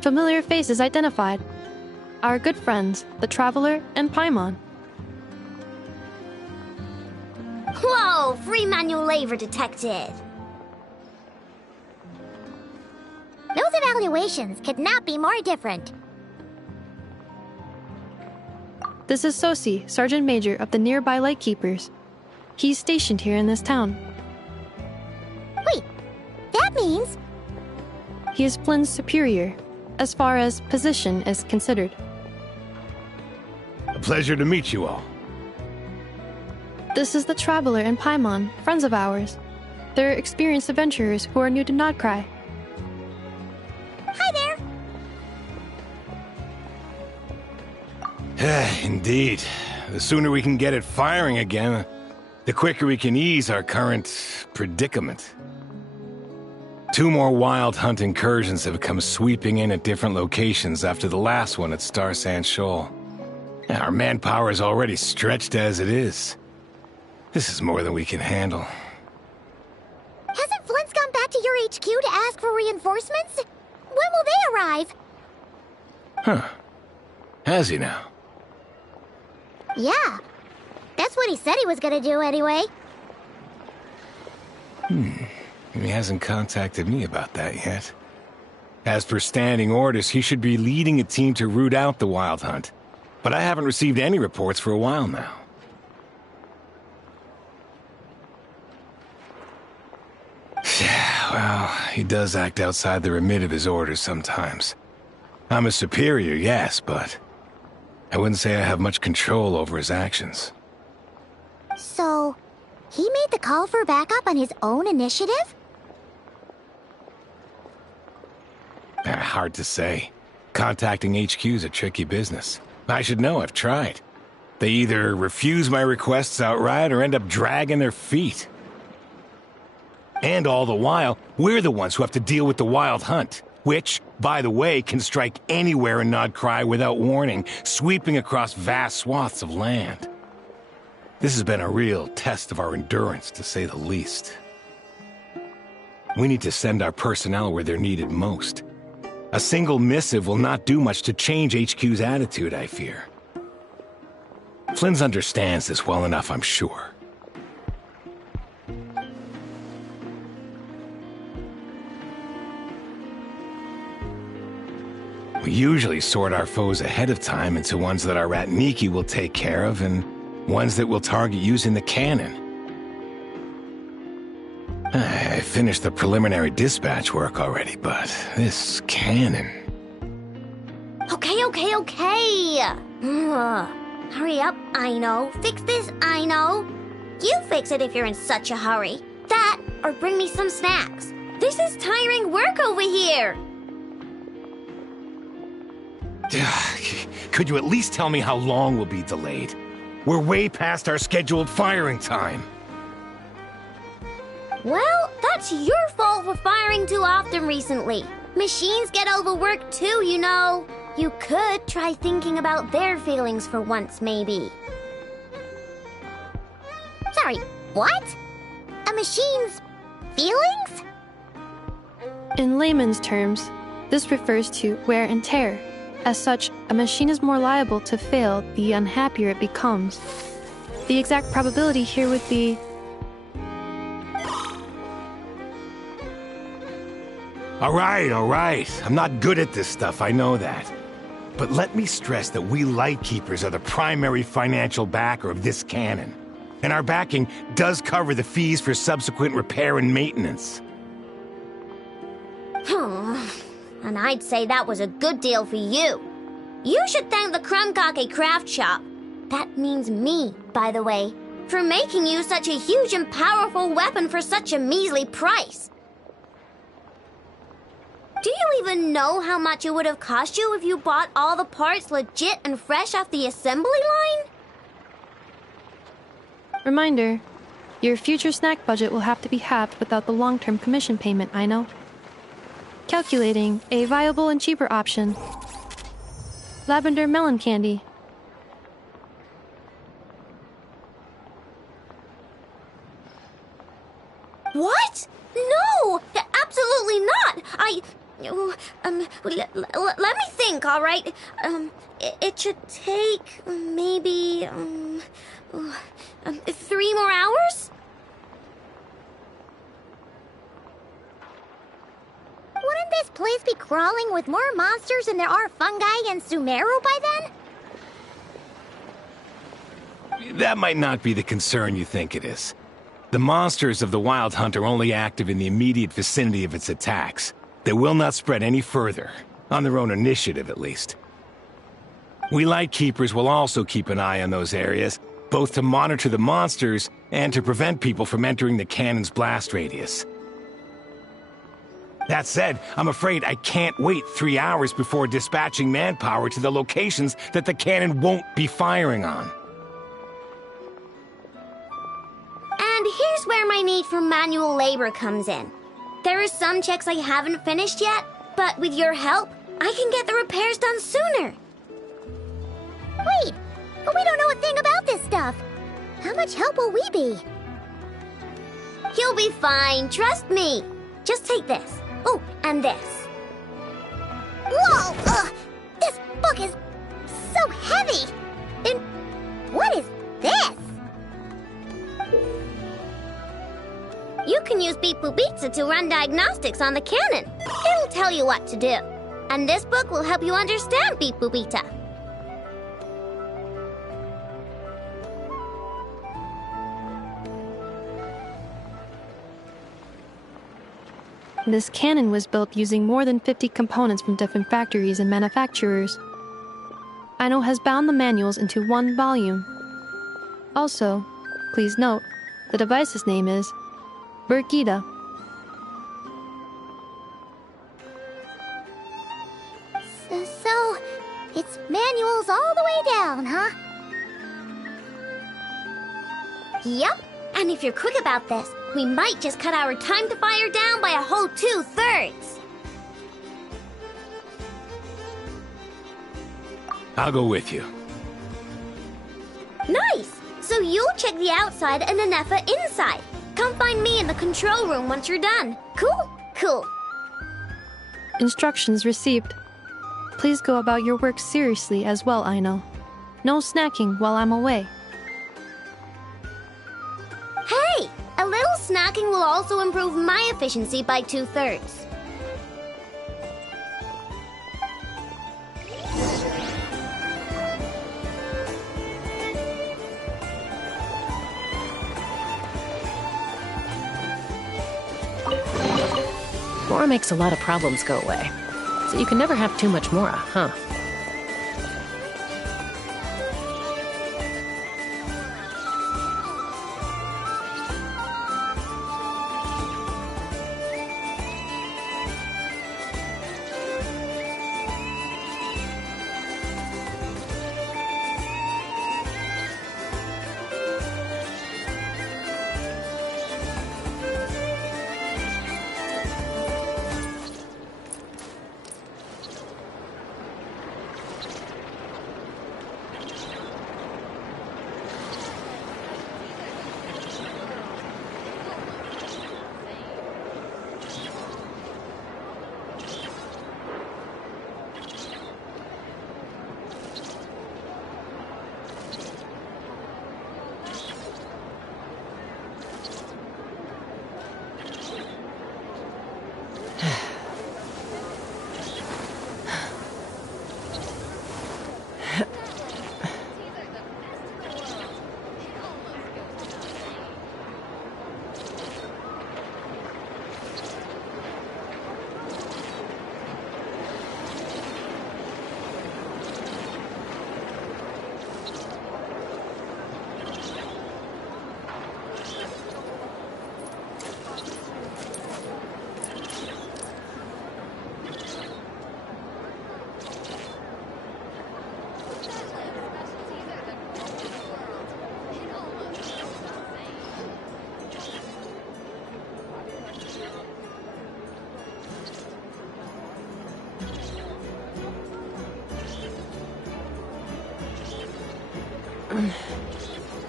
Familiar faces identified. Our good friends, the Traveler and Paimon. Whoa! Free manual labor detected! Those evaluations could not be more different. This is Sosi, Sergeant Major of the nearby Lightkeepers. He's stationed here in this town. Wait, that means... He is Flynn's superior, as far as position is considered. A pleasure to meet you all. This is the Traveler and Paimon, friends of ours. They're experienced adventurers who are new to Nodcry. Hi there! Indeed. The sooner we can get it firing again, the quicker we can ease our current predicament. 2 more wild hunt incursions have come sweeping in at different locations after the last one at Star Sand Shoal. Our manpower is already stretched as it is. This is more than we can handle. Hasn't Flint's gone back to your HQ to ask for reinforcements? When will they arrive? Huh. Has he now? Yeah. That's what he said he was gonna do anyway. He hasn't contacted me about that yet. As per standing orders, he should be leading a team to root out the wild hunt. But I haven't received any reports for a while now. Well, he does act outside the remit of his orders sometimes. I'm a superior, yes, but I wouldn't say I have much control over his actions. So, he made the call for backup on his own initiative? Hard to say. Contacting HQ's a tricky business. I should know, I've tried. They either refuse my requests outright or end up dragging their feet. And all the while, we're the ones who have to deal with the wild hunt, which, by the way, can strike anywhere in Nodcry without warning, sweeping across vast swaths of land. This has been a real test of our endurance, to say the least. We need to send our personnel where they're needed most. A single missive will not do much to change HQ's attitude, I fear. Flynn's understands this well enough, I'm sure. We usually sort our foes ahead of time into ones that our Ratniki will take care of and ones that we'll target using the cannon. I finished the preliminary dispatch work already, but this cannon... Okay. Hurry up, I know. Fix this, I know. You fix it if you're in such a hurry. That, or bring me some snacks. This is tiring work over here. Could you at least tell me how long we'll be delayed? We're way past our scheduled firing time. Well, that's your fault for firing too often recently. Machines get overworked too, you know. You could try thinking about their feelings for once, maybe. Sorry, what? A machine's feelings? In layman's terms, this refers to wear and tear, As such, a machine is more liable to fail the unhappier it becomes. The exact probability here would be... All right. I'm not good at this stuff, I know that. But let me stress that we Lightkeepers are the primary financial backer of this cannon. And our backing does cover the fees for subsequent repair and maintenance. And I'd say that was a good deal for you. You should thank the Krumkake craft shop. That means me, by the way, for making you such a huge and powerful weapon for such a measly price. Do you even know how much it would have cost you if you bought all the parts legit and fresh off the assembly line? Reminder, your future snack budget will have to be halved without the long-term commission payment, I know. Calculating a viable and cheaper option. Lavender melon candy. What? No! Absolutely not! Let me think, all right? It should take maybe 3 more hours? Wouldn't this place be crawling with more monsters than there are fungi in Sumeru by then? That might not be the concern you think it is. The monsters of the Wild Hunt are only active in the immediate vicinity of its attacks. They will not spread any further, on their own initiative at least. We Lightkeepers will also keep an eye on those areas, both to monitor the monsters and to prevent people from entering the cannon's blast radius. That said, I'm afraid I can't wait 3 hours before dispatching manpower to the locations that the cannon won't be firing on. And here's where my need for manual labor comes in. There are some checks I haven't finished yet, but with your help, I can get the repairs done sooner. Wait, but we don't know a thing about this stuff. How much help will we be? You'll be fine, trust me. Just take this. Oh, and this. Whoa! This book is so heavy! And what is this? You can use Beep Boop Pizza to run diagnostics on the cannon. It'll tell you what to do. And this book will help you understand Beep Boop Pizza. This cannon was built using more than 50 components from different factories and manufacturers. Aino has bound the manuals into one volume. Also, please note, the device's name is Burkida. So, it's manuals all the way down, huh? Yep, and if you're quick about this, we might just cut our time to fire down by a whole 2/3. I'll go with you. Nice! So you'll check the outside and Anefa inside. Come find me in the control room once you're done. Cool? Cool. Instructions received. Please go about your work seriously as well, Aino. No snacking while I'm away. Hey! A little snacking will also improve my efficiency by 2/3. Mora makes a lot of problems go away. So you can never have too much Mora, huh?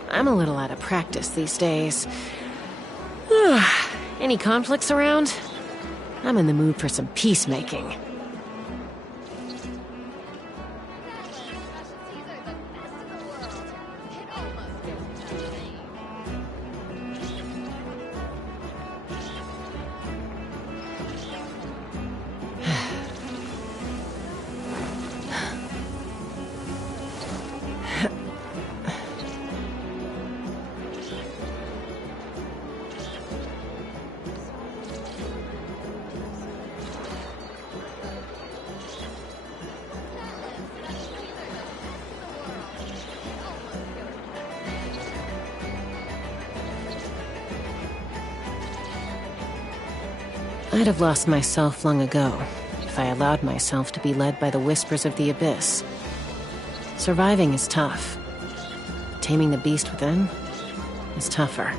I'm a little out of practice these days. Any conflicts around? I'm in the mood for some peacemaking. I'd have lost myself long ago if I allowed myself to be led by the whispers of the abyss. Surviving is tough. Taming the beast within is tougher.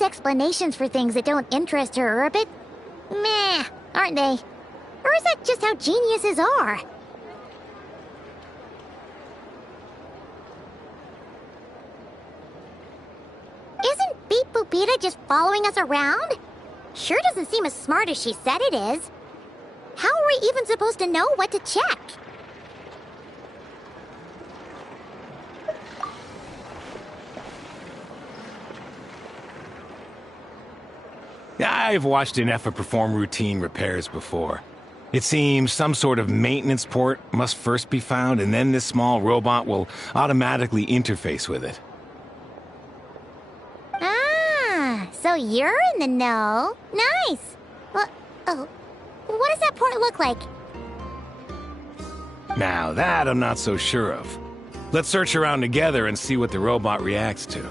Explanations for things that don't interest her are a bit meh, aren't they? Or is that just how geniuses are? Isn't Beep Boopita just following us around? Sure doesn't seem as smart as she said it is. How are we even supposed to know what to check? I've watched an Effa perform routine repairs before. It seems some sort of maintenance port must first be found, and then this small robot will automatically interface with it. Ah, so you're in the know. Nice. Well, oh, what does that port look like? Now that I'm not so sure of. Let's search around together and see what the robot reacts to.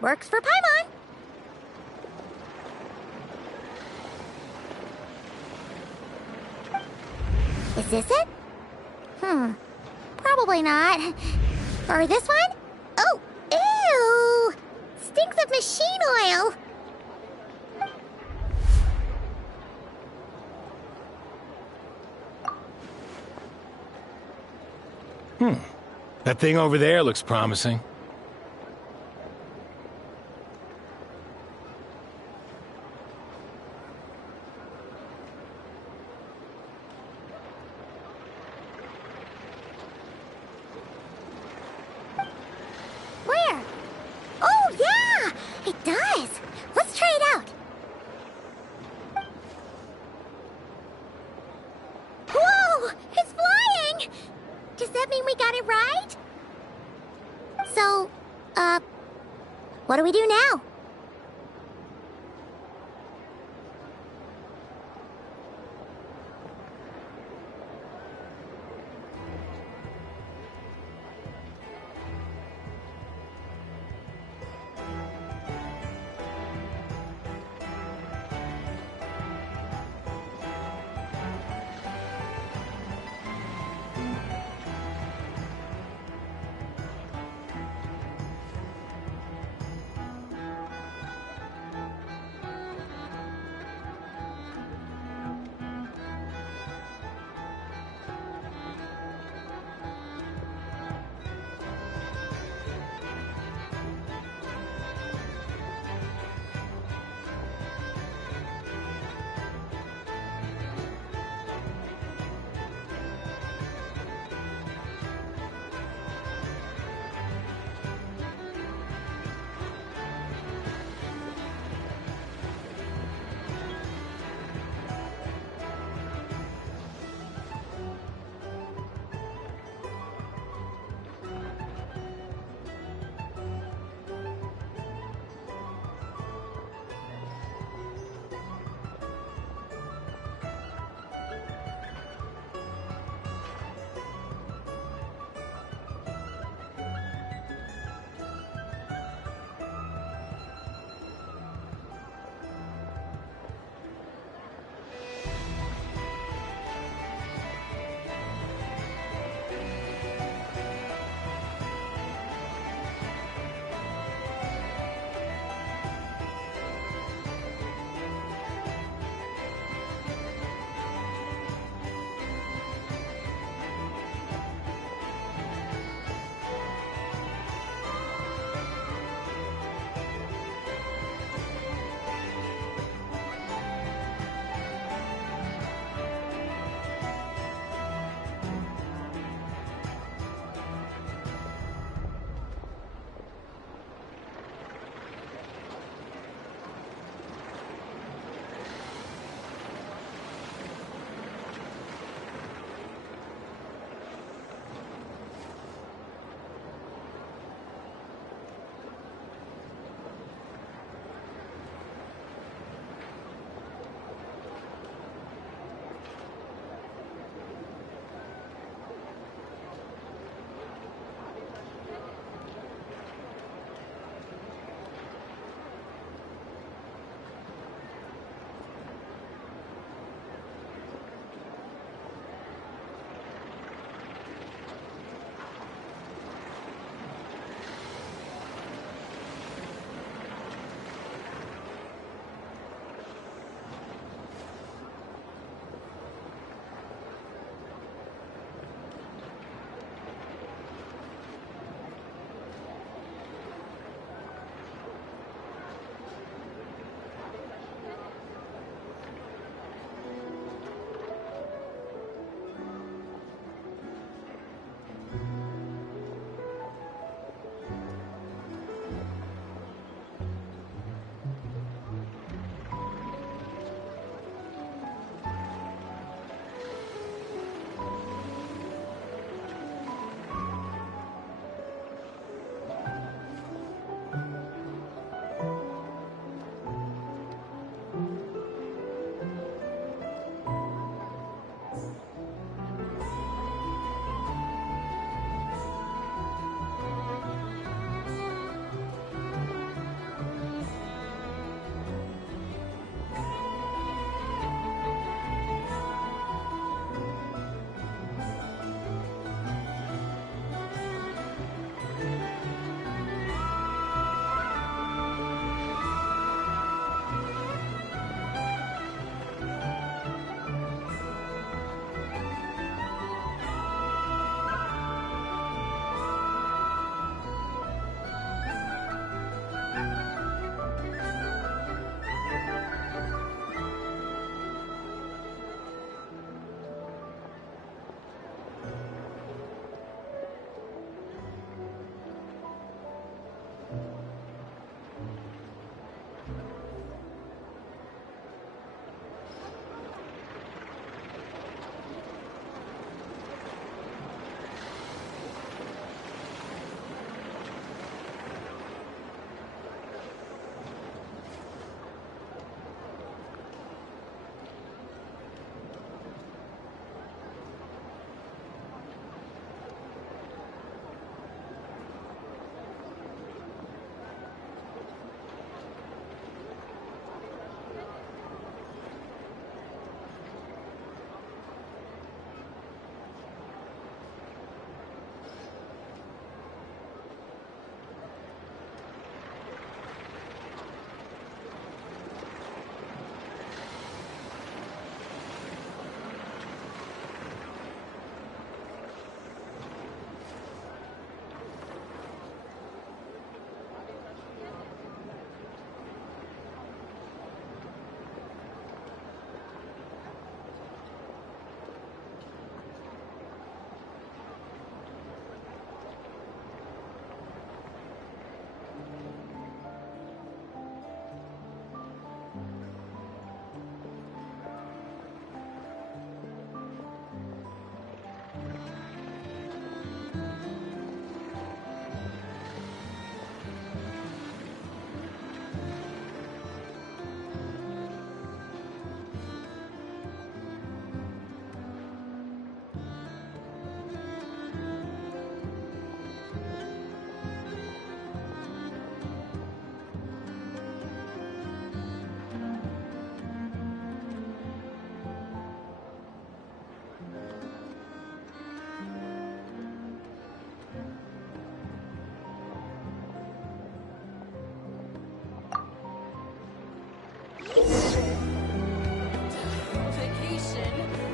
Works for Paimon. Is this it? Probably not. Or this one? Oh, ew! Stinks of machine oil. That thing over there looks promising. Where? Oh, yeah! It does! Let's try it out! Whoa! It's flying! Does that mean we got it right? So, what do we do now?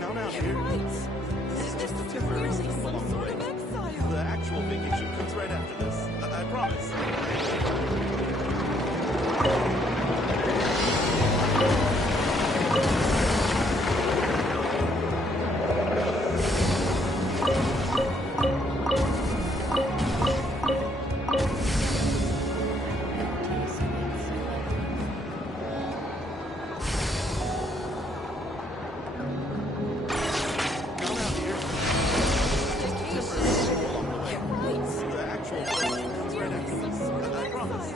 Count out here. This is just a temporary stop along the way. The actual vacation comes right after this. I promise. Count out here. This is just a temporary stop along the way. The actual vacation comes right after this. I promise.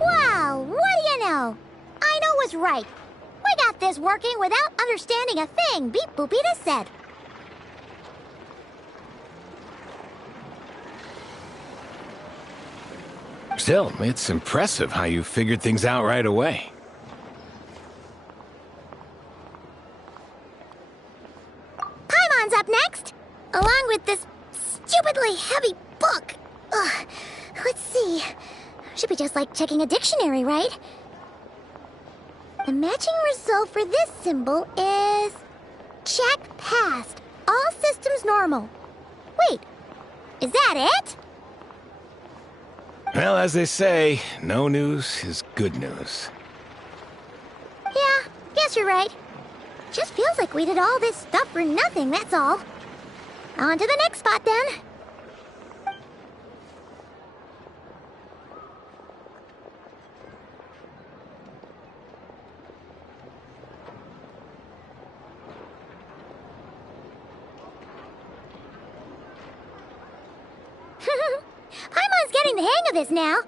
Wow, what do you know? I know was right. We got this working without understanding a thing Beep Boopita said. Still, it's impressive how you figured things out right away. Paimon's up next, along with this stupidly heavy book. Ugh, let's see. Should be just like checking a dictionary, right? The matching result for this symbol is... check passed. All systems normal. Wait, is that it? Well, as they say, no news is good news. Yeah, guess you're right. Just feels like we did all this stuff for nothing, that's all. On to the next spot, then. Paimon's getting the hang of this now.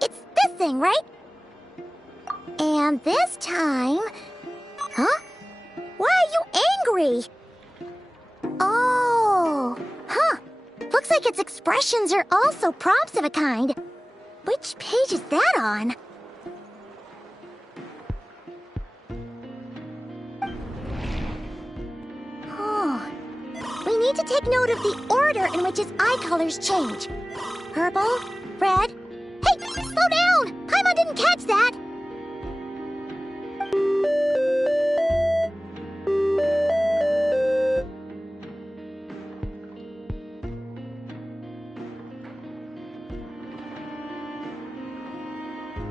It's this thing, right? And this time... Huh? Why are you angry? Oh, huh. Looks like its expressions are also prompts of a kind. Which page is that on? Oh. We need to take note of the order in which its eye colors change. Purple, red... Hey, slow down! Paimon didn't catch that!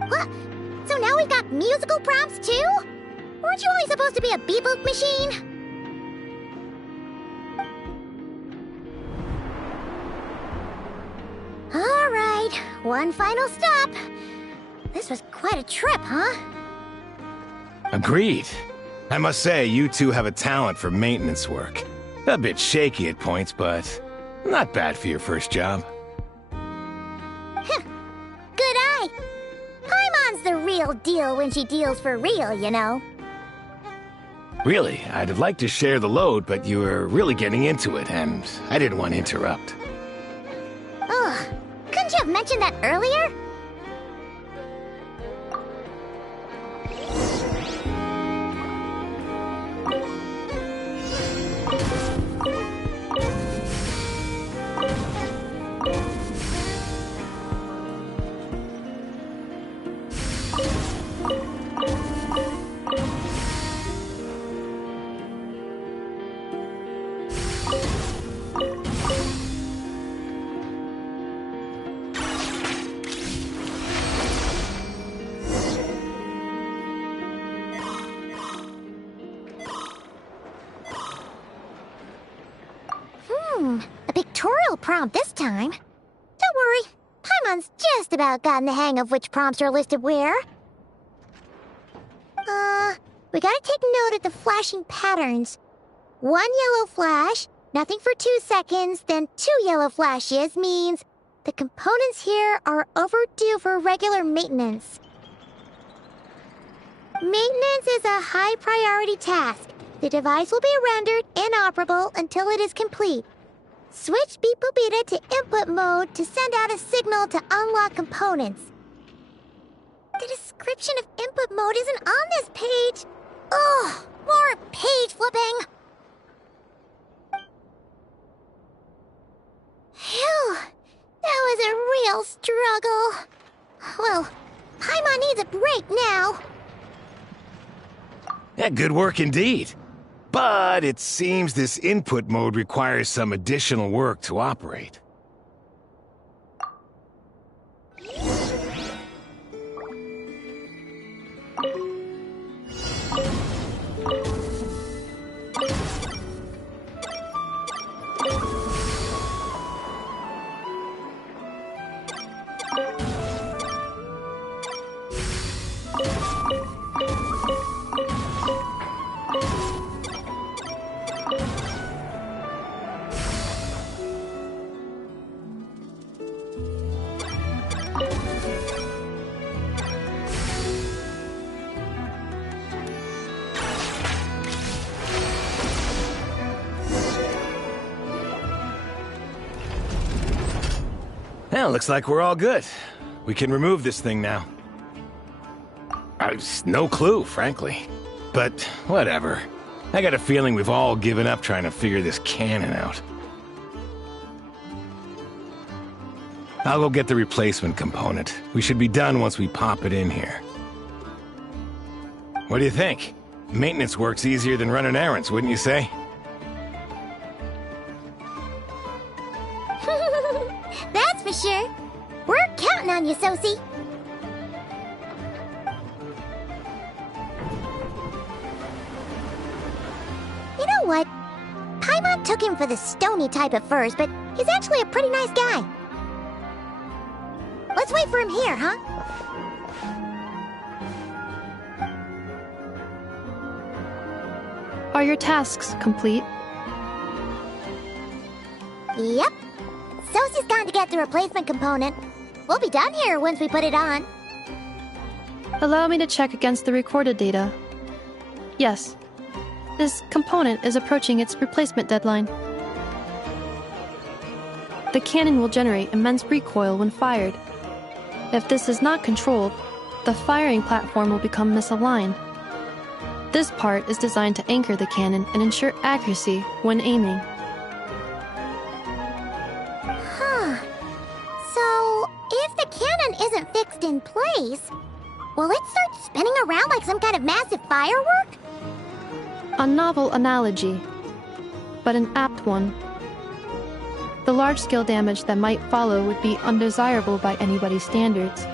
What? So now we've got musical prompts too? Weren't you only supposed to be a beep-boop machine? All right, one final stop. This was quite a trip, huh? Agreed. I must say, you two have a talent for maintenance work. A bit shaky at points, but not bad for your first job. Huh. Good eye. Paimon's the real deal when she deals for real, you know. Really, I'd have liked to share the load, but you were really getting into it, and I didn't want to interrupt. Ugh. Couldn't you have mentioned that earlier? A pictorial prompt this time. Don't worry, Paimon's just about gotten the hang of which prompts are listed where. We gotta take note of the flashing patterns. 1 yellow flash, nothing for 2 seconds, then 2 yellow flashes means the components here are overdue for regular maintenance. Maintenance is a high priority task. The device will be rendered inoperable until it is complete. Switch Beep Boopita to input mode to send out a signal to unlock components. The description of input mode isn't on this page. Ugh, more page flipping. Phew, that was a real struggle. Well, Paimon needs a break now. Yeah, good work indeed. But it seems this input mode requires some additional work to operate. Well, looks like we're all good. We can remove this thing now. I've no clue, frankly. But whatever. I got a feeling we've all given up trying to figure this cannon out. I'll go get the replacement component. We should be done once we pop it in here. What do you think? Maintenance work's easier than running errands, wouldn't you say? That's for sure. We're counting on you, Sosie. You know what? Paimon took him for the stony type at first, but he's actually a pretty nice guy. Let's wait for him here, huh? Are your tasks complete? Yep. Sosie's gone to get the replacement component. We'll be done here once we put it on. Allow me to check against the recorded data. Yes. This component is approaching its replacement deadline. The cannon will generate immense recoil when fired. If this is not controlled, the firing platform will become misaligned. This part is designed to anchor the cannon and ensure accuracy when aiming. Huh. So, if the cannon isn't fixed in place, will it start spinning around like some kind of massive firework? A novel analogy, but an apt one. The large-scale damage that might follow would be undesirable by anybody's standards.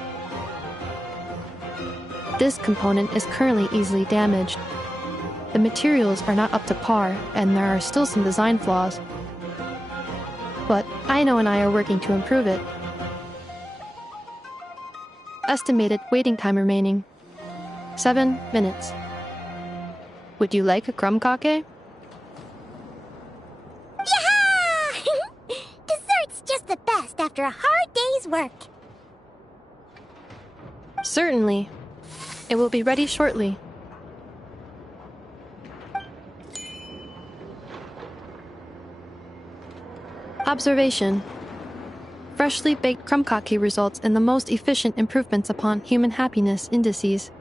This component is currently easily damaged. The materials are not up to par, and there are still some design flaws. But Aino and I are working to improve it. Estimated waiting time remaining: 7 minutes. Would you like a crumb cake? Yeah! Dessert's just the best after a hard day's work. Certainly. It will be ready shortly. Observation. Freshly baked crumb cake results in the most efficient improvements upon human happiness indices.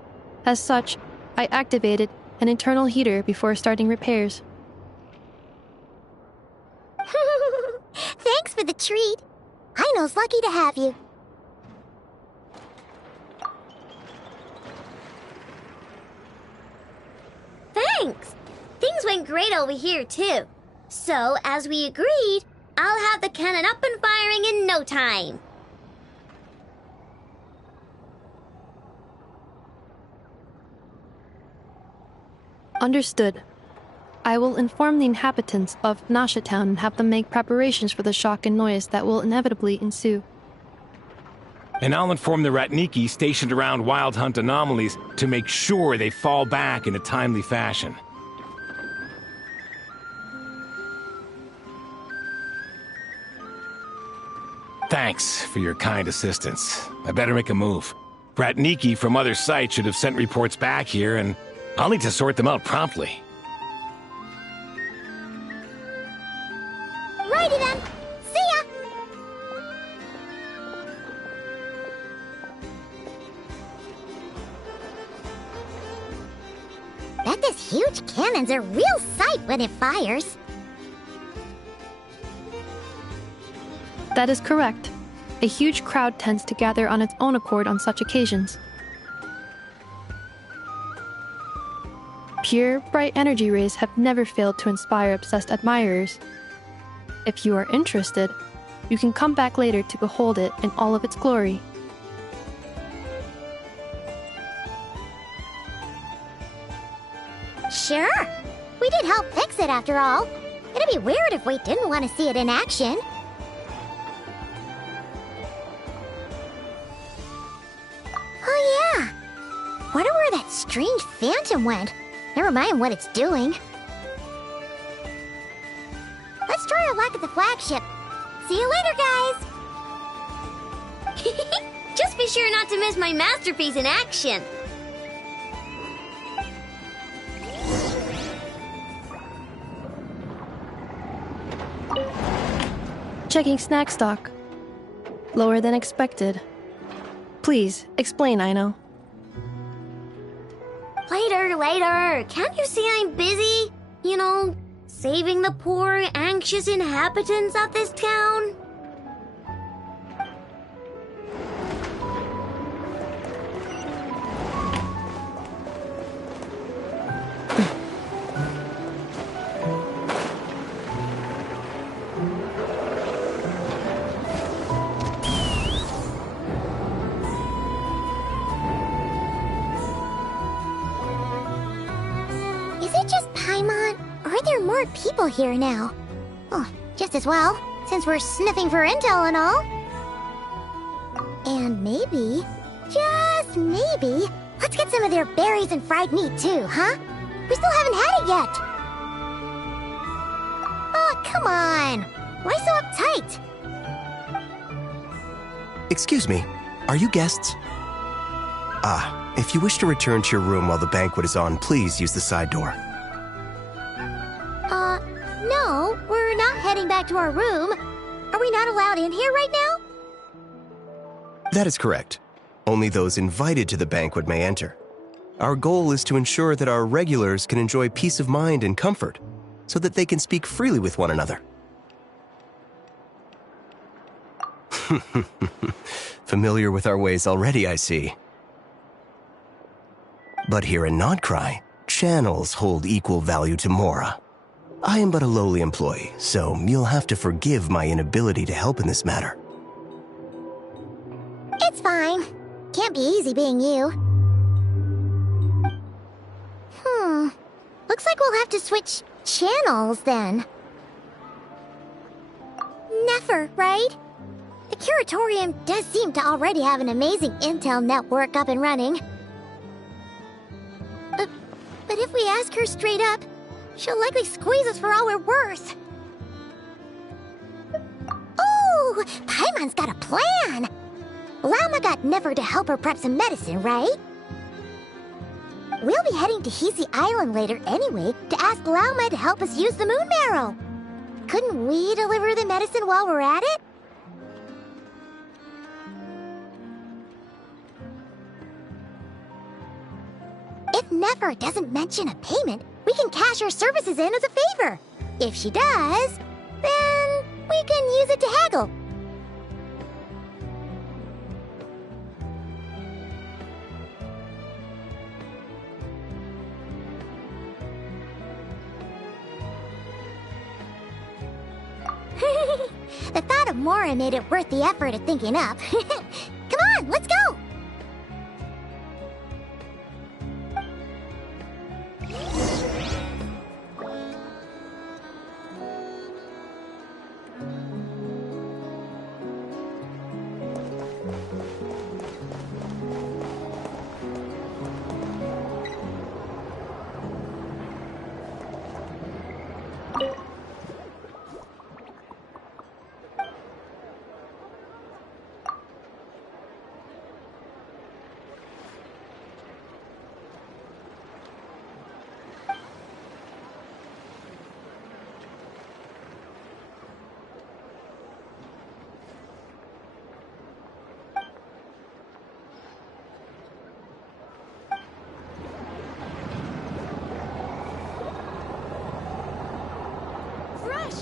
As such, I activated an internal heater before starting repairs. Thanks for the treat. Aino's lucky to have you. Thanks! Things went great over here, too. So, as we agreed, I'll have the cannon up and firing in no time. Understood. I will inform the inhabitants of Nasha Town and have them make preparations for the shock and noise that will inevitably ensue. And I'll inform the Ratniki stationed around Wild Hunt anomalies to make sure they fall back in a timely fashion. Thanks for your kind assistance. I better make a move. Ratniki from other sites should have sent reports back here, and I'll need to sort them out promptly. Righty then. See ya! Bet this huge cannon's a real sight when it fires. That is correct. A huge crowd tends to gather on its own accord on such occasions. Pure, bright energy rays have never failed to inspire obsessed admirers. If you are interested, you can come back later to behold it in all of its glory. Sure. We did help fix it after all. It'd be weird if we didn't want to see it in action. Oh yeah. Wonder where that strange phantom went. Never mind what it's doing. Let's try our luck at the flagship. See you later, guys! Just be sure not to miss my masterpiece in action. Checking snack stock. Lower than expected. Please, explain, Aino. Later. Can't you see I'm busy? You know, saving the poor, anxious inhabitants of this town? Is it just Paimon, or are there more people here now? Oh, just as well, since we're sniffing for intel and all. And maybe, just maybe, let's get some of their berries and fried meat too, huh? We still haven't had it yet. Oh, come on. Why so uptight? Excuse me, are you guests? If you wish to return to your room while the banquet is on, please use the side door. No, we're not heading back to our room. Are we not allowed in here right now? That is correct. Only those invited to the banquet may enter. Our goal is to ensure that our regulars can enjoy peace of mind and comfort, so that they can speak freely with one another. Familiar with our ways already, I see. But here in Nodcry, channels hold equal value to Mora. I am but a lowly employee, so you'll have to forgive my inability to help in this matter. It's fine. Can't be easy being you. Looks like we'll have to switch channels then. Never, right? The Curatorium does seem to already have an amazing intel network up and running. But if we ask her straight up, she'll likely squeeze us for all we're worth. Ooh, Paimon's got a plan! Lauma got Never to help her prep some medicine, right? We'll be heading to Hisi Island later anyway to ask Lauma to help us use the moon marrow. Couldn't we deliver the medicine while we're at it? If Never doesn't mention a payment, we can cash her services in as a favor. If she does, then we can use it to haggle. The thought of Mora made it worth the effort of thinking up. Come on, let's go!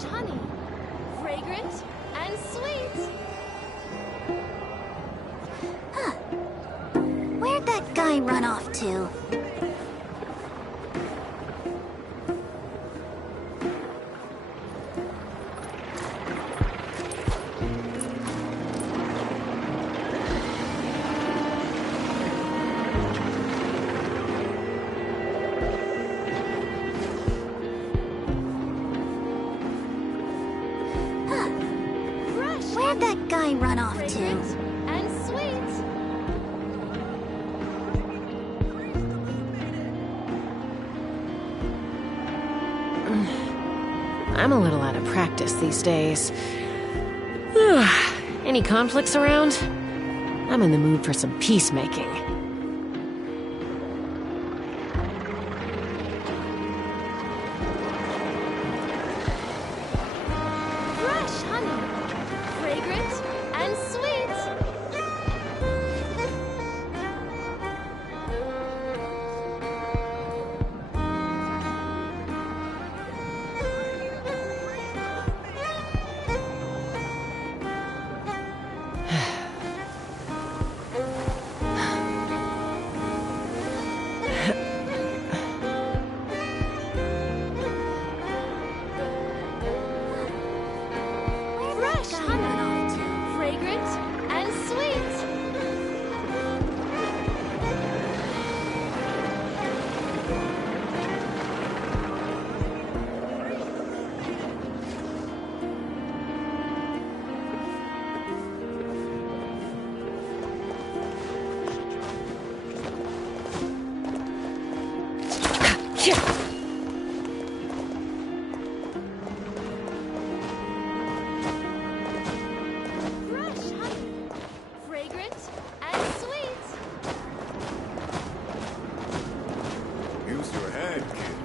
Honey, fragrant and sweet. Where'd that guy run off to? guy run off to? And sweet. I'm a little out of practice these days. Any conflicts around? I'm in the mood for some peacemaking. Fresh honey. Fragrant and sweet. Fresh honey. Fragrant and sweet. Fresh honey. Fragrant and sweet. Use your head, kid.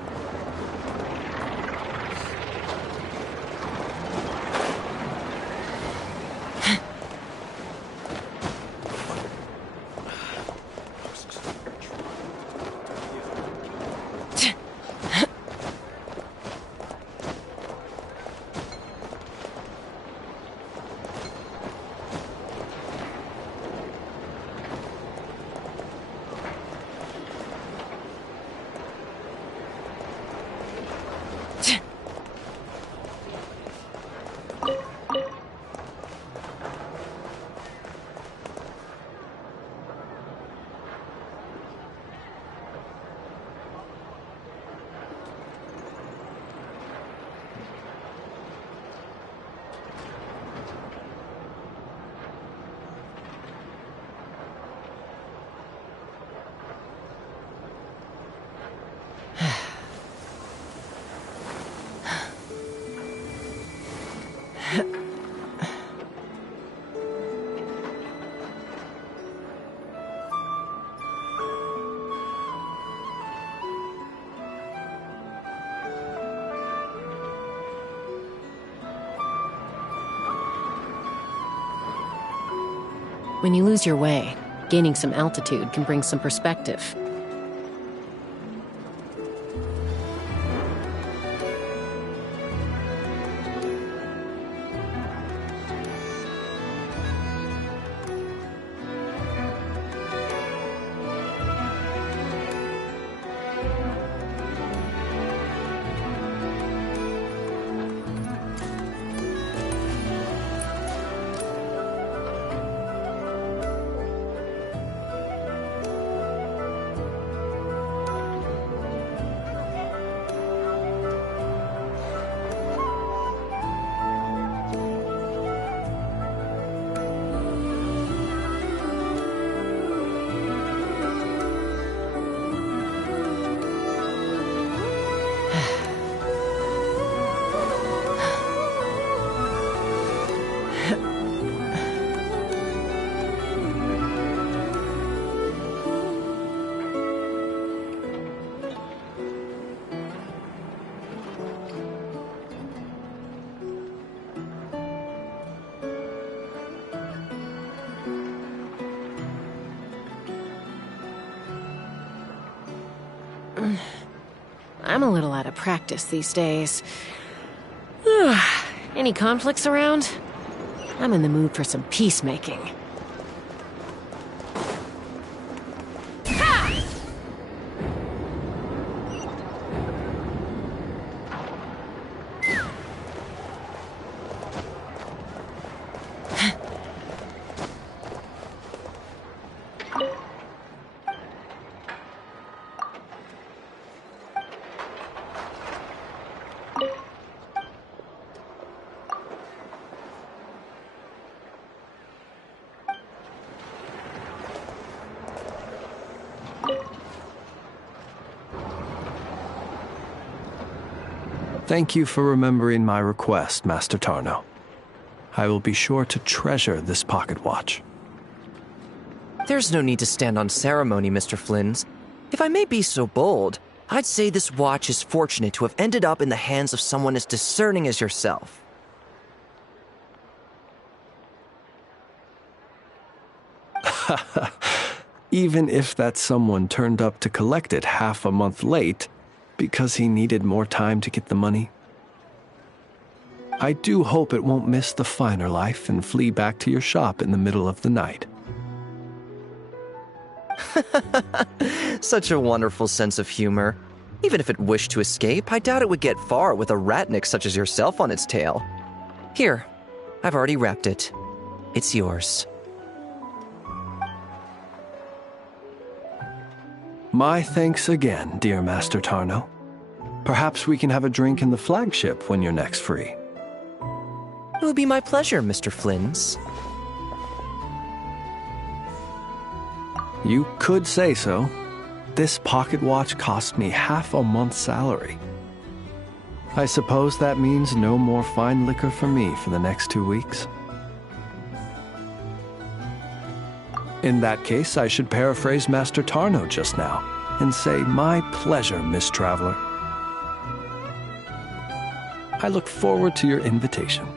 When you lose your way, gaining some altitude can bring some perspective. I'm a little out of practice these days. Any conflicts around? I'm in the mood for some peacemaking. Thank you for remembering my request, Master Tarno. I will be sure to treasure this pocket watch. There's no need to stand on ceremony, Mr. Flynn's. If I may be so bold, I'd say this watch is fortunate to have ended up in the hands of someone as discerning as yourself. Even if that someone turned up to collect it half a month late because he needed more time to get the money. I do hope it won't miss the finer life and flee back to your shop in the middle of the night. Such a wonderful sense of humor. Even if it wished to escape, I doubt it would get far with a ratnik such as yourself on its tail. Here, I've already wrapped it. It's yours. My thanks again, dear Master Tarno. Perhaps we can have a drink in the flagship when you're next free. It would be my pleasure, Mr. Flynn's. You could say so. This pocket watch cost me half a month's salary. I suppose that means no more fine liquor for me for the next 2 weeks. In that case, I should paraphrase Master Tarno just now and say, my pleasure, Miss Traveler. I look forward to your invitation.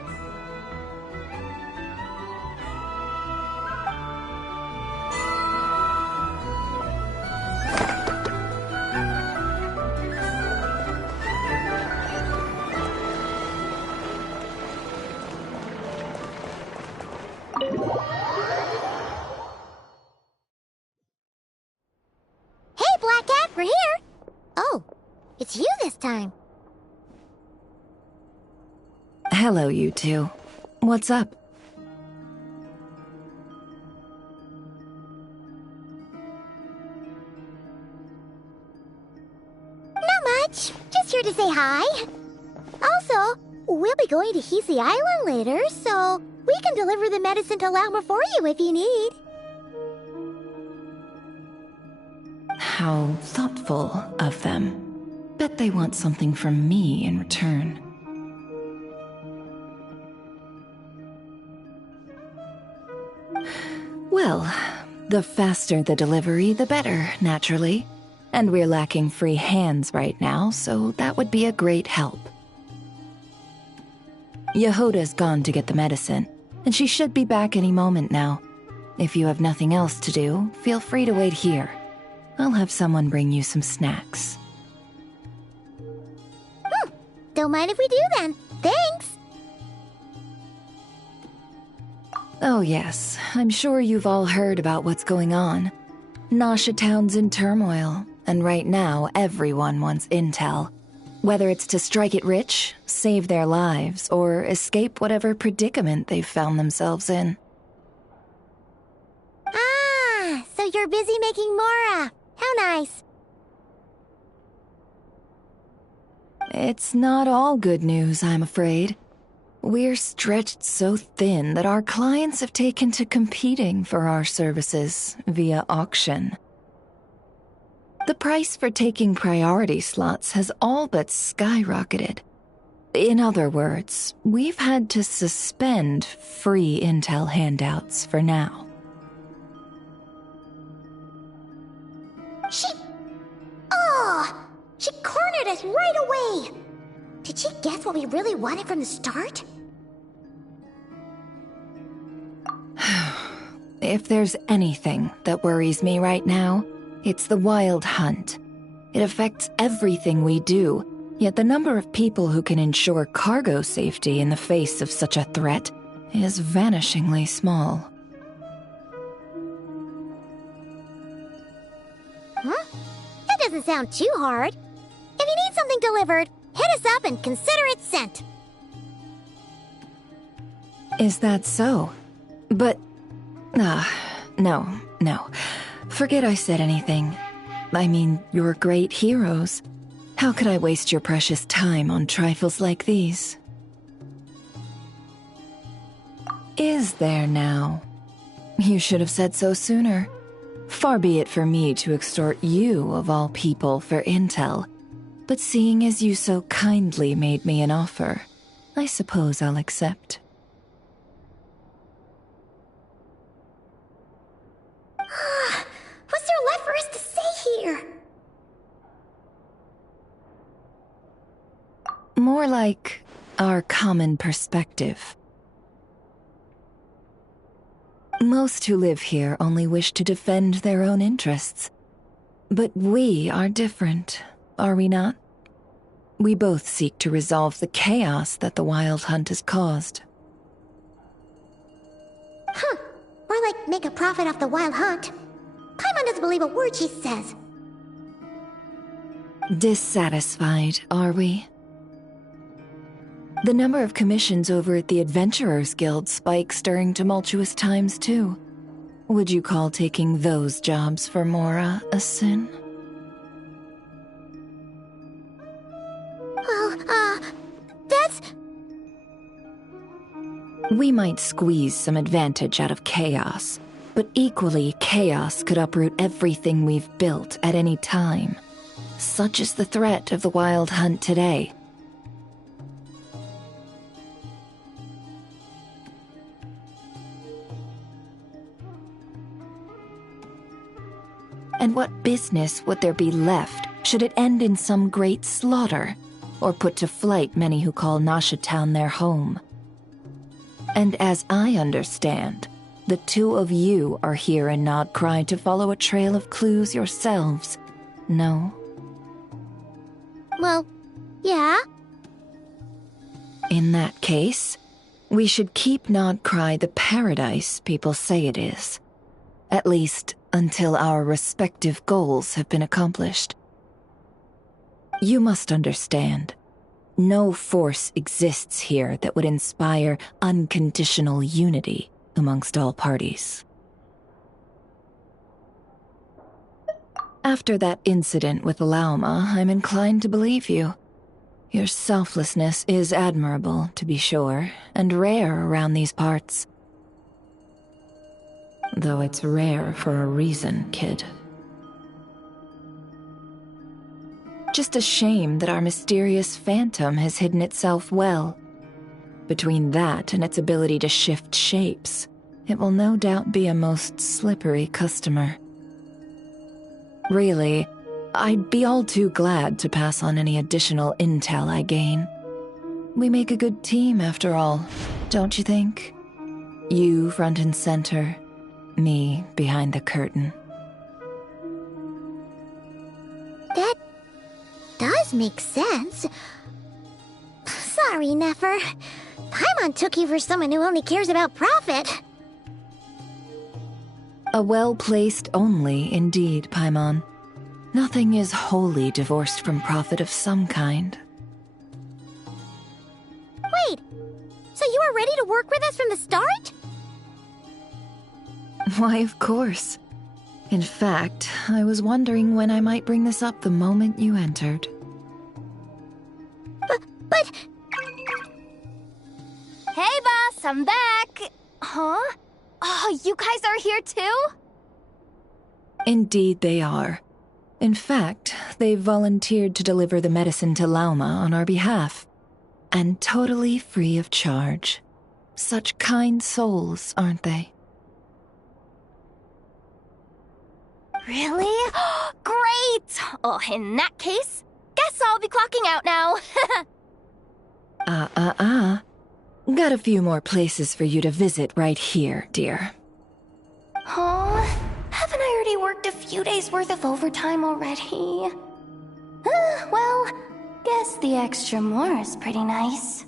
We're here! Oh, it's you this time. Hello, you two. What's up? Not much. Just here to say hi. Also, we'll be going to Hisi Island later, so we can deliver the medicine to Lauma for you if you need. How thoughtful of them. Bet they want something from me in return. Well, the faster the delivery, the better, naturally. And we're lacking free hands right now, so that would be a great help. Yehoda's gone to get the medicine, and she should be back any moment now. If you have nothing else to do, feel free to wait here. I'll have someone bring you some snacks. Don't mind if we do then. Thanks! Oh yes, I'm sure you've all heard about what's going on. Nasha Town's in turmoil, and right now everyone wants intel. Whether it's to strike it rich, save their lives, or escape whatever predicament they've found themselves in. Ah, so you're busy making Mora. How nice. It's not all good news, I'm afraid. We're stretched so thin that our clients have taken to competing for our services via auction. The price for taking priority slots has all but skyrocketed. In other words, we've had to suspend free intel handouts for now. She cornered us right away! Did she guess what we really wanted from the start? If there's anything that worries me right now, it's the Wild Hunt. It affects everything we do, yet the number of people who can ensure cargo safety in the face of such a threat is vanishingly small. Huh? That doesn't sound too hard. If you need something delivered, hit us up and consider it sent. Is that so? But... no. Forget I said anything. I mean, you're great heroes. How could I waste your precious time on trifles like these? Is there now? You should have said so sooner. Far be it for me to extort you, of all people, for intel. But seeing as you so kindly made me an offer, I suppose I'll accept. What's there left for us to say here? More like our common perspective. Most who live here only wish to defend their own interests. But we are different, are we not? We both seek to resolve the chaos that the Wild Hunt has caused. Huh. More like make a profit off the Wild Hunt. Paimon doesn't believe a word she says. Dissatisfied, are we? The number of commissions over at the Adventurers Guild spikes during tumultuous times, too. Would you call taking those jobs for Mora a sin? Well, that's... We might squeeze some advantage out of chaos, but equally, chaos could uproot everything we've built at any time. Such is the threat of the Wild Hunt today. And what business would there be left should it end in some great slaughter, or put to flight many who call Nasha Town their home? And as I understand, the two of you are here in Nodcry to follow a trail of clues yourselves, no? Well, yeah. In that case, we should keep Nodcry the paradise people say it is. At least, until our respective goals have been accomplished. You must understand, no force exists here that would inspire unconditional unity amongst all parties. After that incident with Lauma, I'm inclined to believe you. Your selflessness is admirable, to be sure, and rare around these parts. Though it's rare for a reason, kid. Just a shame that our mysterious phantom has hidden itself well. Between that and its ability to shift shapes, it will no doubt be a most slippery customer. Really, I'd be all too glad to pass on any additional intel I gain. We make a good team, after all, don't you think? You front and center, me behind the curtain. That does make sense. Sorry, Nefer. Paimon took you for someone who only cares about profit. A well-placed only, indeed, Paimon. Nothing is wholly divorced from profit of some kind. Wait, so you were ready to work with us from the start? Why, of course. In fact, I was wondering when I might bring this up the moment you entered. But... Hey, boss, I'm back. Huh? Oh, you guys are here too? Indeed they are. In fact, they've volunteered to deliver the medicine to Lauma on our behalf. And totally free of charge. Such kind souls, aren't they? Really? Great! Oh, in that case, guess I'll be clocking out now. Got a few more places for you to visit right here, dear. Huh? Haven't I already worked a few days worth of overtime already? Well, guess the extra more is pretty nice.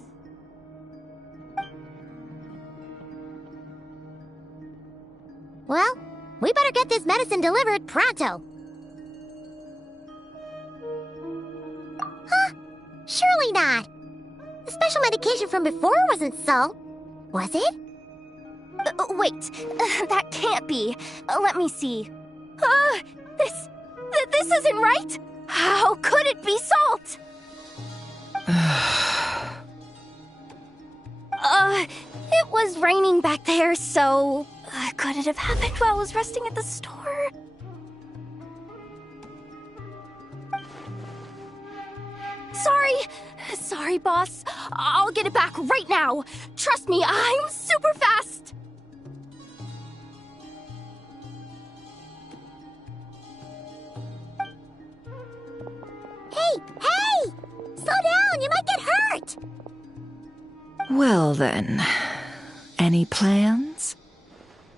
Well, we better get this medicine delivered pronto. Huh? Surely not. The special medication from before wasn't so. Was it? Wait, that can't be. Let me see. This isn't right! How could it be salt? It was raining back there, so... could it have happened while I was resting at the store? Sorry, boss. I'll get it back right now. Trust me, I'm super fast. Hey! Slow down, you might get hurt! Well then, any plans?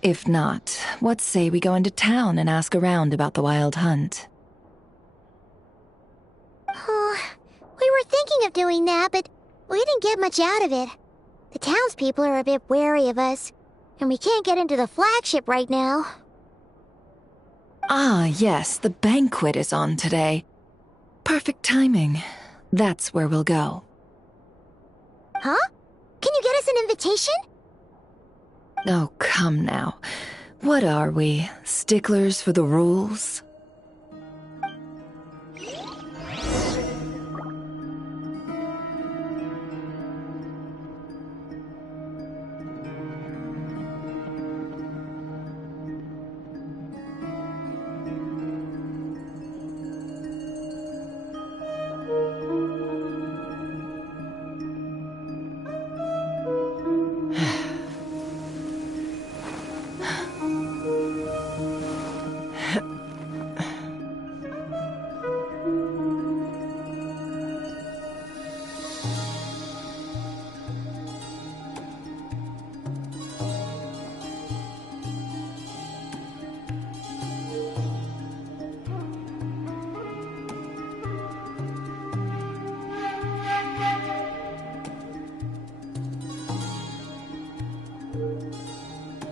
If not, what say we go into town and ask around about the wild hunt? We were thinking of doing that, but we didn't get much out of it. The townspeople are a bit wary of us, and we can't get into the flagship right now. Ah, yes, the banquet is on today. Perfect timing. That's where we'll go. Huh? Can you get us an invitation? Oh, come now. What are we, sticklers for the rules?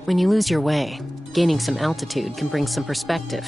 When you lose your way, gaining some altitude can bring some perspective.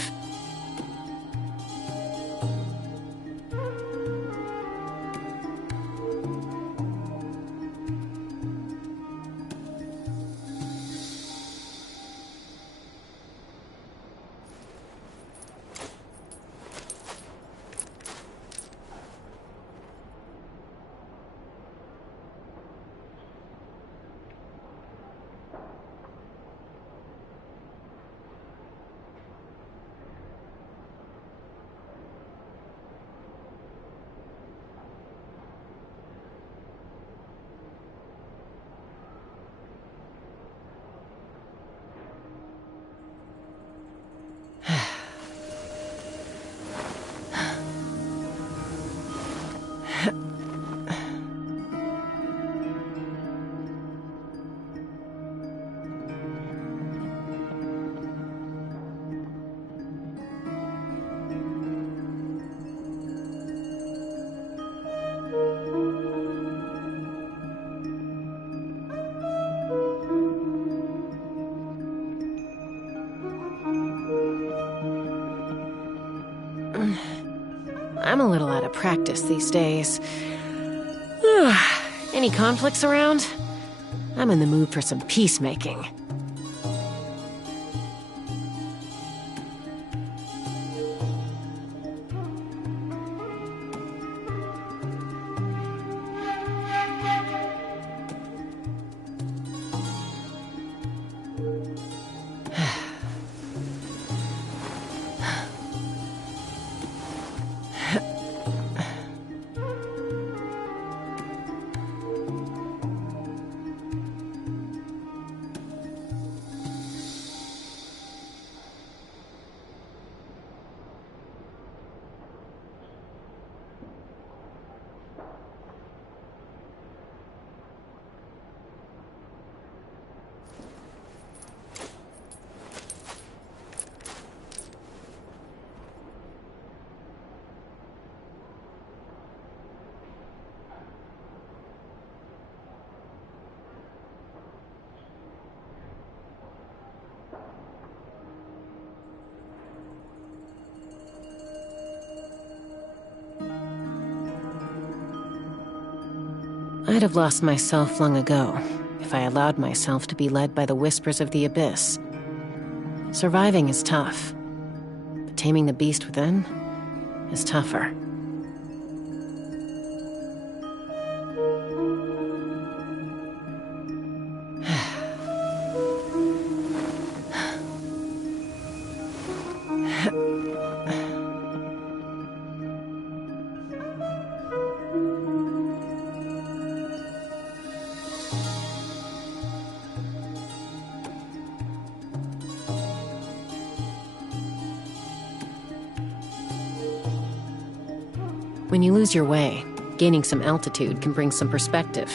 I'm a little out of practice these days. Any conflicts around? I'm in the mood for some peacemaking. I'd have lost myself long ago if I allowed myself to be led by the whispers of the abyss. Surviving is tough, but taming the beast within is tougher. When you lose your way, gaining some altitude can bring some perspective.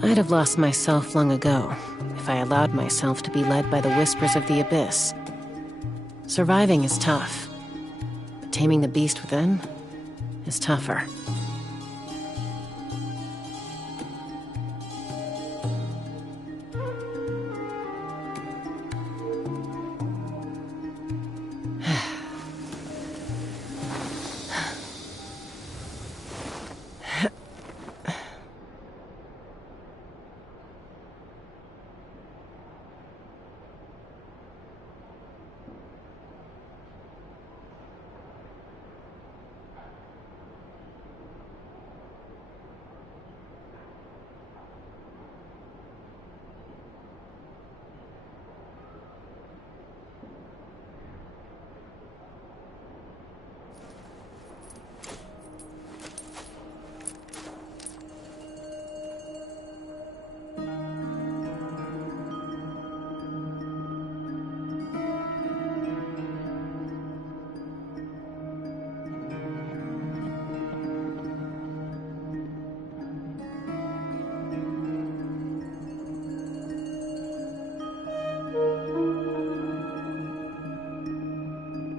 I'd have lost myself long ago if I allowed myself to be led by the whispers of the abyss. Surviving is tough, but taming the beast within is tougher.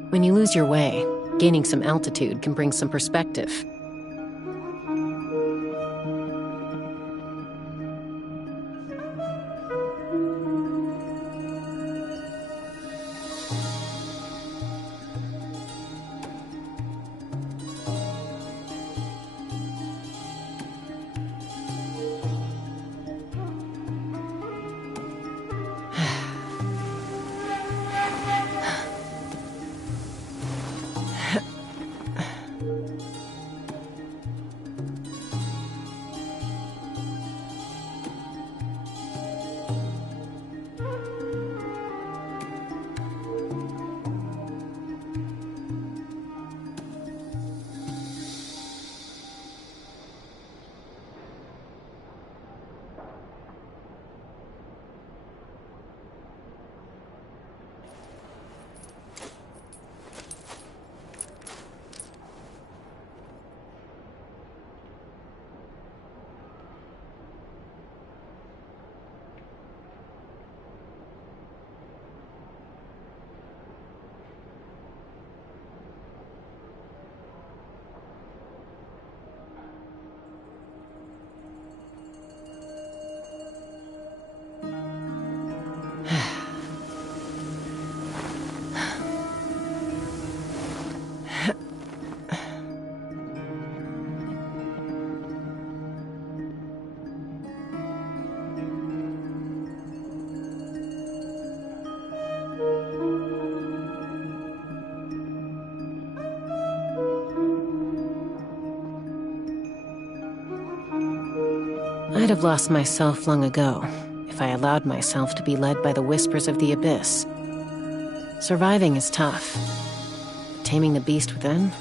When you lose your way, gaining some altitude can bring some perspective. I'd have lost myself long ago if I allowed myself to be led by the whispers of the abyss. Surviving is tough. Taming the beast within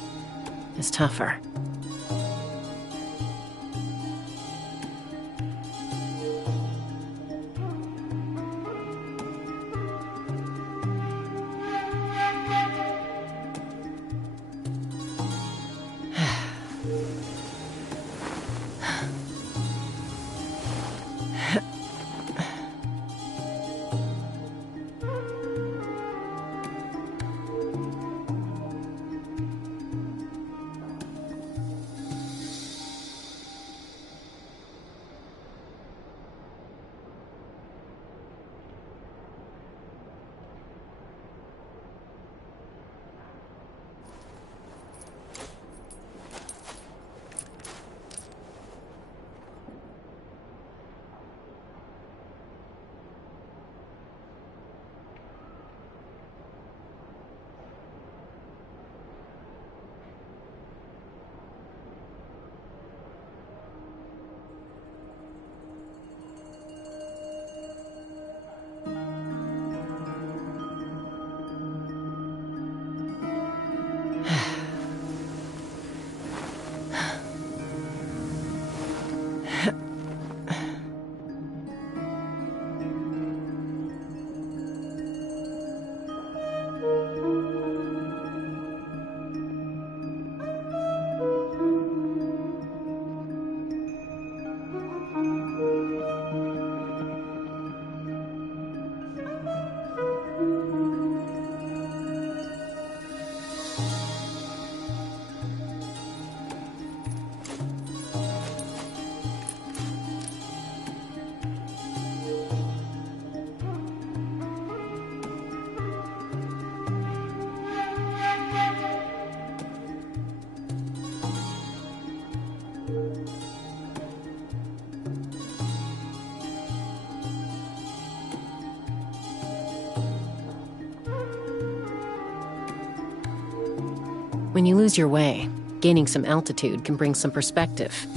is tougher. When you lose your way, gaining some altitude can bring some perspective.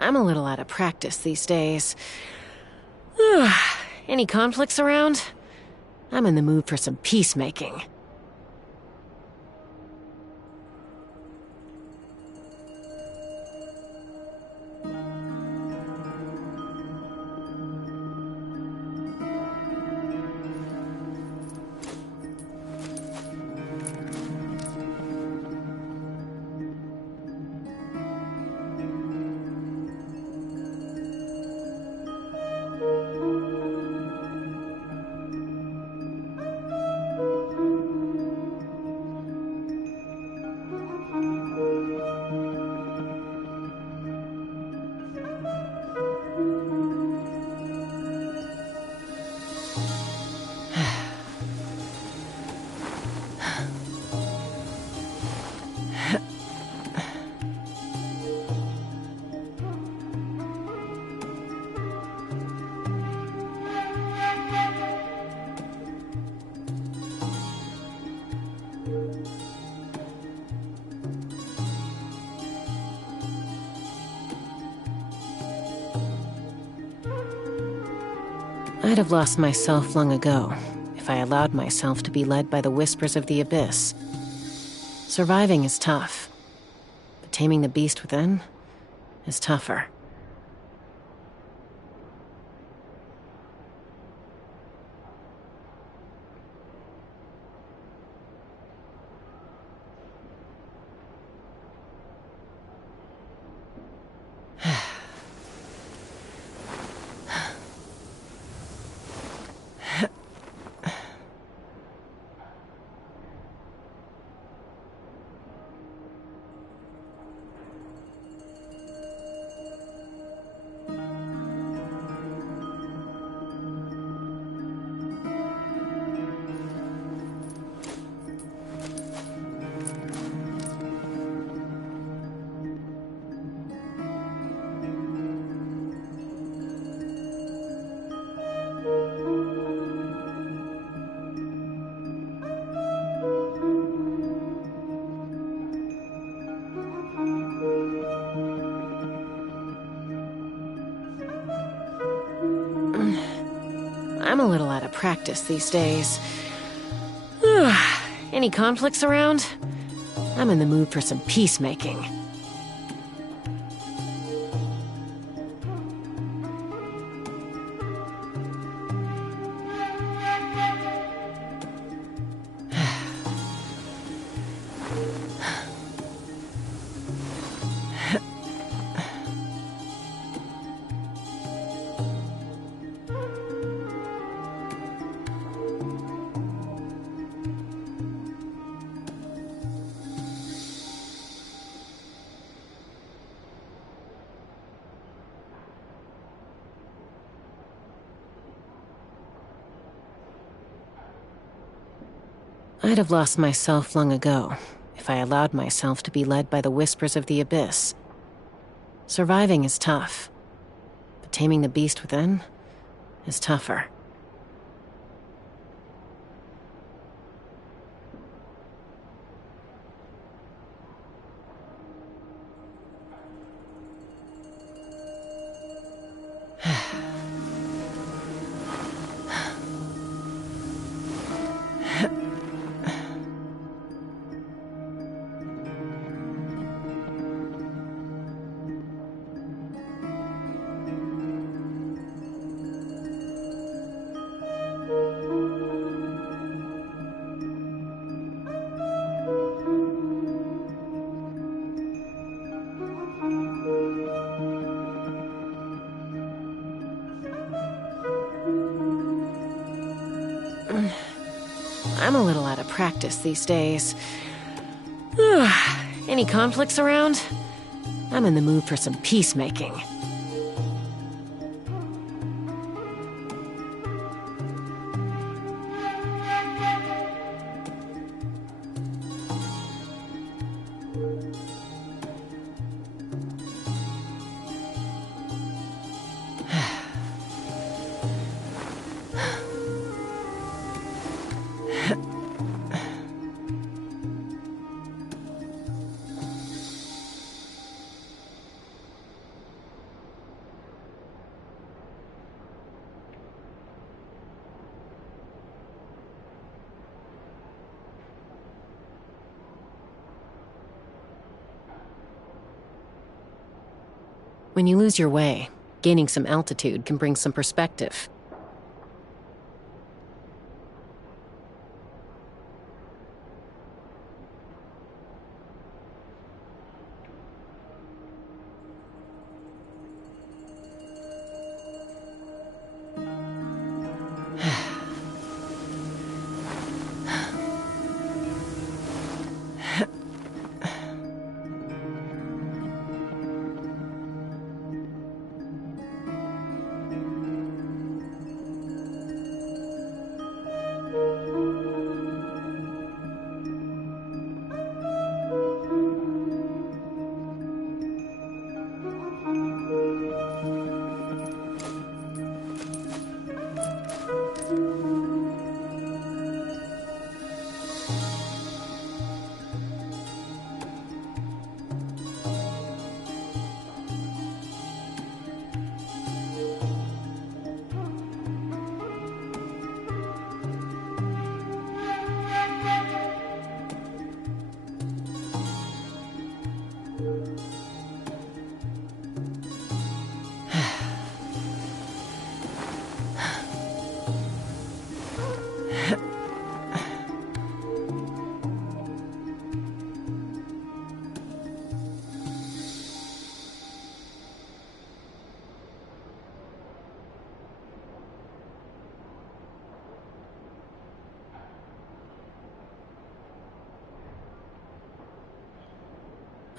I'm a little out of practice these days. Any conflicts around? I'm in the mood for some peacemaking. I'd have lost myself long ago if I allowed myself to be led by the whispers of the abyss. Surviving is tough, but taming the beast within is tougher. I'm a little out of practice these days. Any conflicts around? I'm in the mood for some peacemaking. I'd have lost myself long ago if I allowed myself to be led by the whispers of the abyss. Surviving is tough, but taming the beast within is tougher. I'm a little out of practice these days. Any conflicts around? I'm in the mood for some peacemaking. When you lose your way, gaining some altitude can bring some perspective.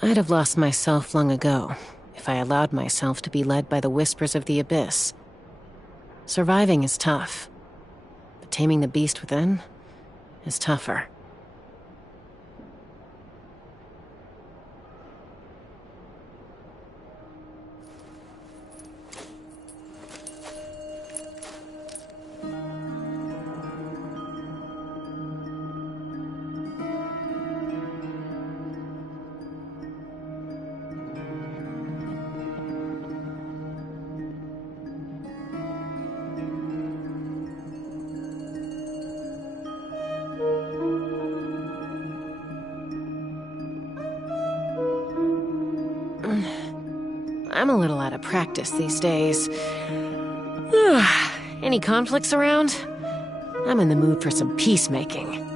I'd have lost myself long ago if I allowed myself to be led by the whispers of the abyss. Surviving is tough, but taming the beast within is tougher. I'm a little out of practice these days. Any conflicts around? I'm in the mood for some peacemaking.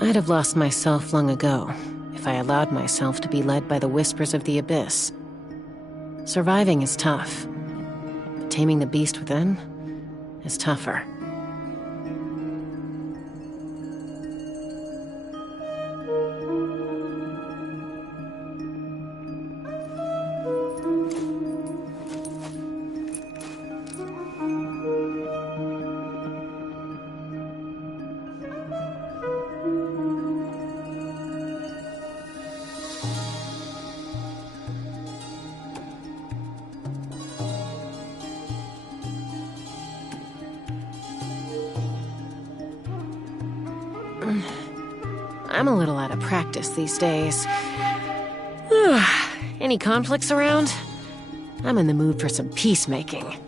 I'd have lost myself long ago if I allowed myself to be led by the whispers of the abyss. Surviving is tough, but taming the beast within is tougher. I'm a little out of practice these days. Any conflicts around? I'm in the mood for some peacemaking.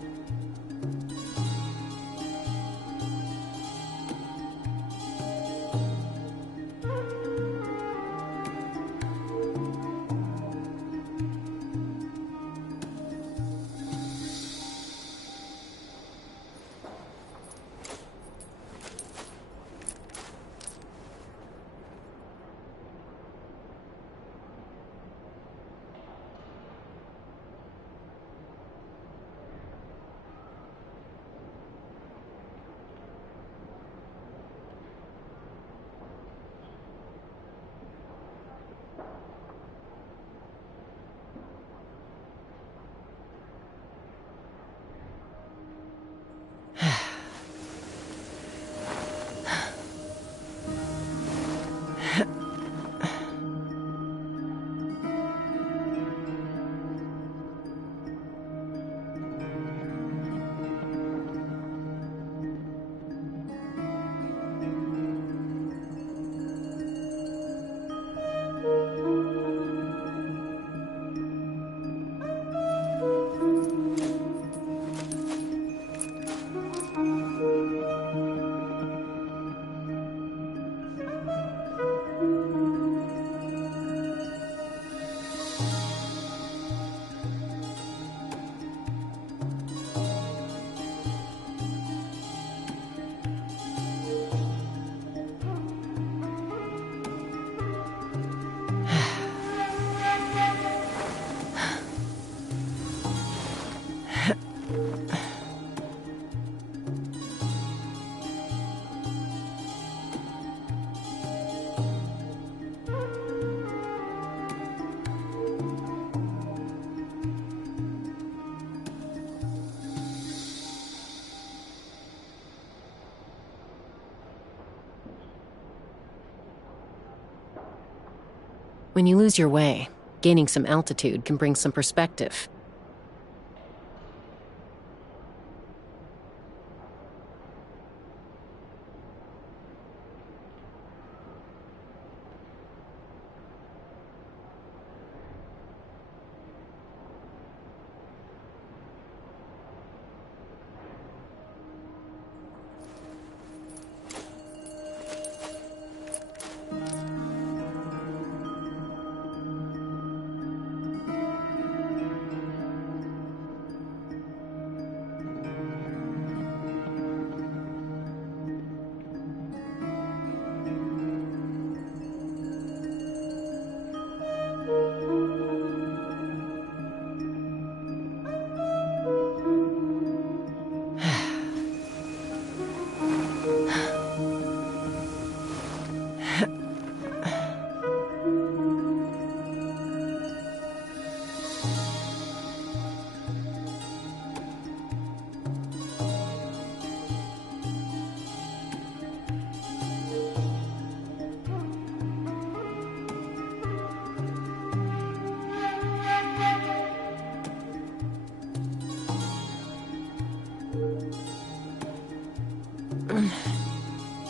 When you lose your way, gaining some altitude can bring some perspective.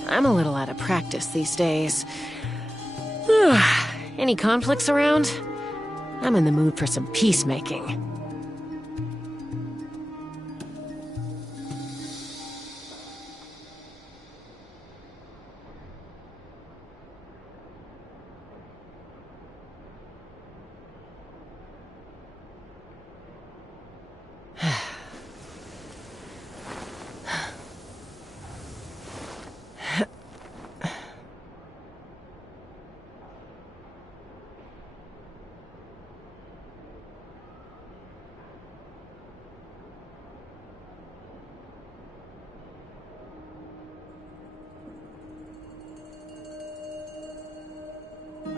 I'm a little out of practice these days. Any conflicts around? I'm in the mood for some peacemaking.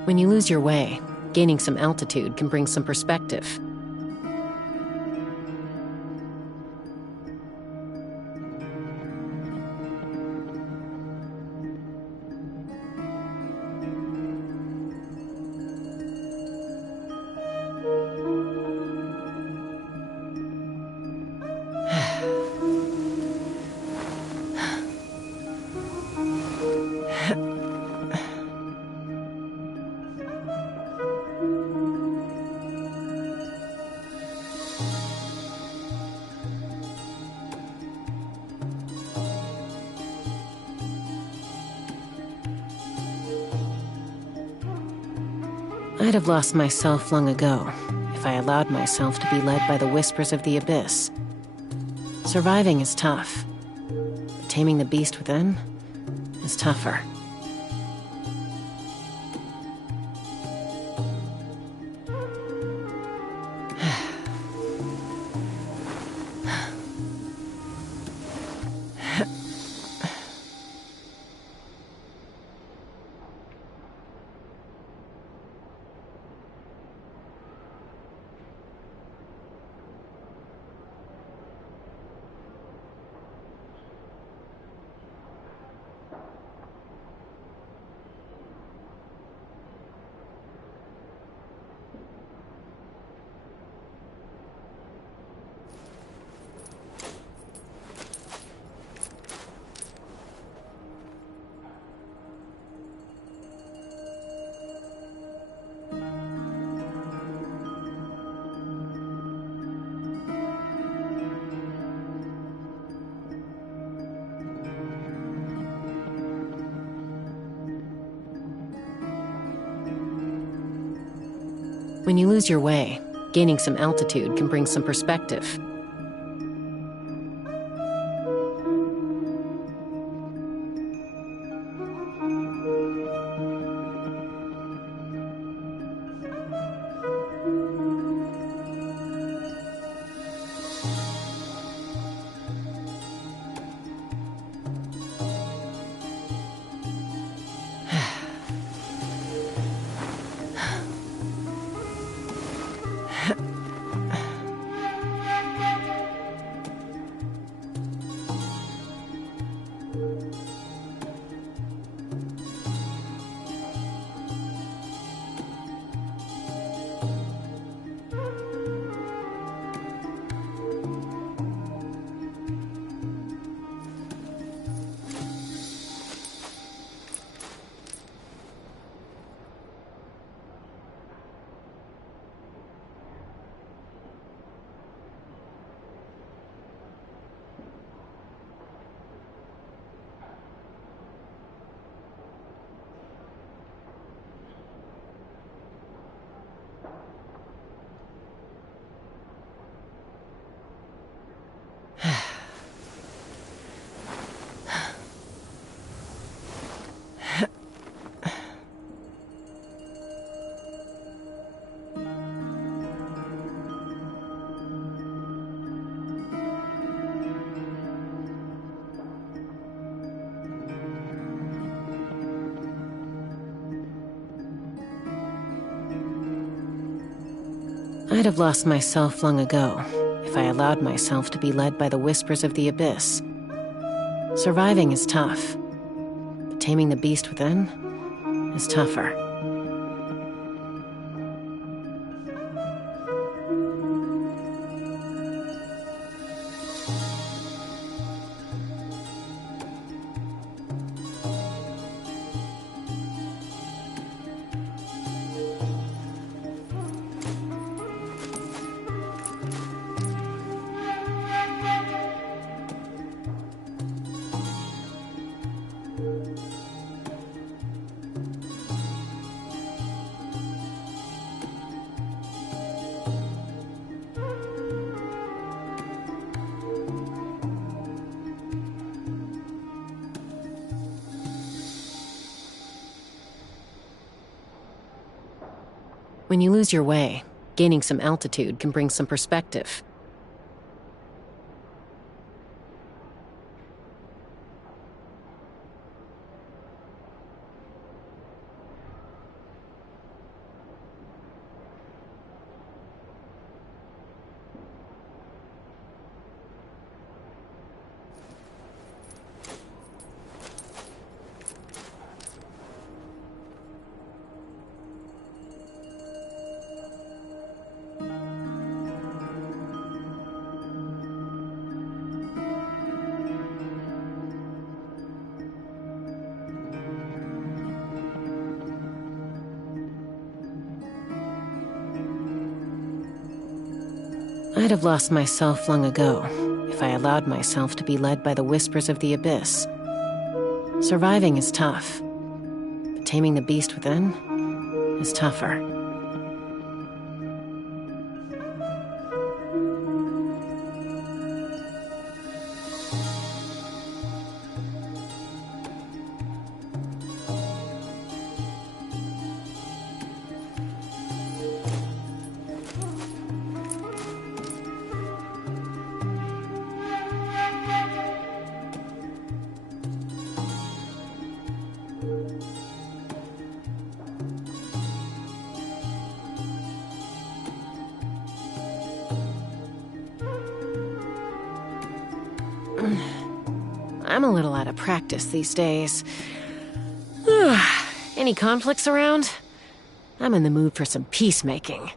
When you lose your way, gaining some altitude can bring some perspective. I'd have lost myself long ago if I allowed myself to be led by the whispers of the abyss. Surviving is tough, but taming the beast within is tougher. When you lose your way, gaining some altitude can bring some perspective. I'd have lost myself long ago if I allowed myself to be led by the whispers of the abyss. Surviving is tough, but taming the beast within is tougher. When you lose your way, gaining some altitude can bring some perspective. I'd have lost myself long ago if I allowed myself to be led by the whispers of the abyss. Surviving is tough, but taming the beast within is tougher. I'm a little out of practice these days. Any conflicts around? I'm in the mood for some peacemaking.